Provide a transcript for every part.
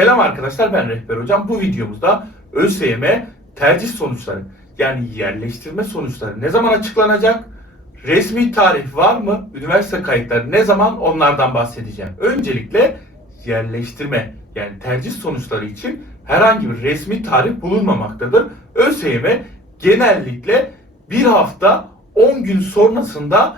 Selam arkadaşlar ben Rehber Hocam. Bu videomuzda ÖSYM tercih sonuçları yani yerleştirme sonuçları ne zaman açıklanacak? Resmi tarih var mı? Üniversite kayıtları ne zaman? Onlardan bahsedeceğim. Öncelikle yerleştirme yani tercih sonuçları için herhangi bir resmi tarih bulunmamaktadır. ÖSYM genellikle bir hafta 10 gün sonrasında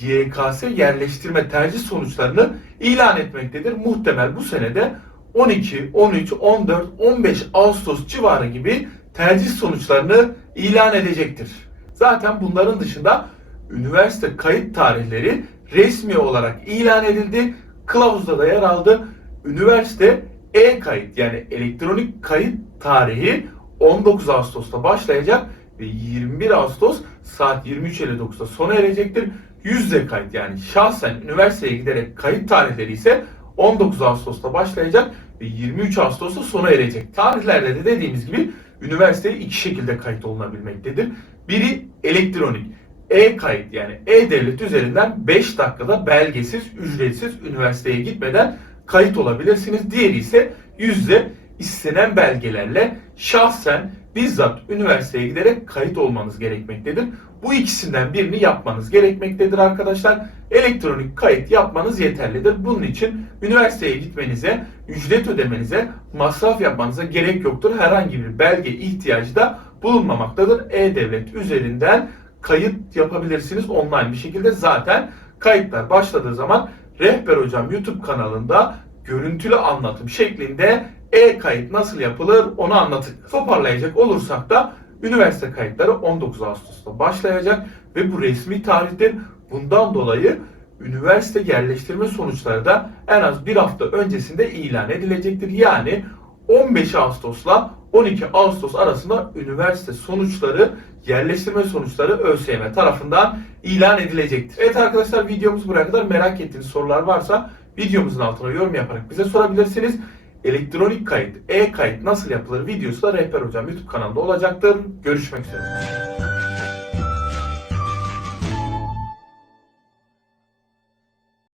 YKS yerleştirme tercih sonuçlarını ilan etmektedir. Muhtemel bu senede 12, 13, 14, 15 Ağustos civarı gibi tercih sonuçlarını ilan edecektir. Zaten bunların dışında üniversite kayıt tarihleri resmi olarak ilan edildi. Kılavuzda da yer aldı. Üniversite e-kayıt yani elektronik kayıt tarihi 19 Ağustos'ta başlayacak ve 21 Ağustos saat 23.59'da sona erecektir. Yüzde kayıt yani şahsen üniversiteye giderek kayıt tarihleri ise 19 Ağustos'ta başlayacak ve 23 Ağustos'ta sona erecek. Tarihlerde de dediğimiz gibi üniversiteye iki şekilde kayıt olunabilmektedir. Biri elektronik, e-kayıt yani e-devlet üzerinden 5 dakikada belgesiz, ücretsiz üniversiteye gitmeden kayıt olabilirsiniz. Diğeri ise yüzde istenen belgelerle şahsen bizzat üniversiteye giderek kayıt olmanız gerekmektedir. Bu ikisinden birini yapmanız gerekmektedir arkadaşlar. Elektronik kayıt yapmanız yeterlidir. Bunun için üniversiteye gitmenize, ücret ödemenize, masraf yapmanıza gerek yoktur. Herhangi bir belge ihtiyacı da bulunmamaktadır. E-Devlet üzerinden kayıt yapabilirsiniz online bir şekilde. Zaten kayıtlar başladığı zaman Rehber Hocam YouTube kanalında görüntülü anlatım şeklinde e-kayıt nasıl yapılır onu anlatacağız. Toparlayacak olursak da üniversite kayıtları 19 Ağustos'ta başlayacak ve bu resmi tarihtir. Bundan dolayı üniversite yerleştirme sonuçları da en az bir hafta öncesinde ilan edilecektir. Yani 15 Ağustos'la 12 Ağustos arasında üniversite sonuçları, yerleştirme sonuçları ÖSYM tarafından ilan edilecektir. Evet arkadaşlar videomuz buraya kadar merak ettiğiniz sorular varsa videomuzun altına yorum yaparak bize sorabilirsiniz. Elektronik kayıt, e-kayıt nasıl yapılır videosu da Rehber Hocam YouTube kanalında olacaktır. Görüşmek üzere.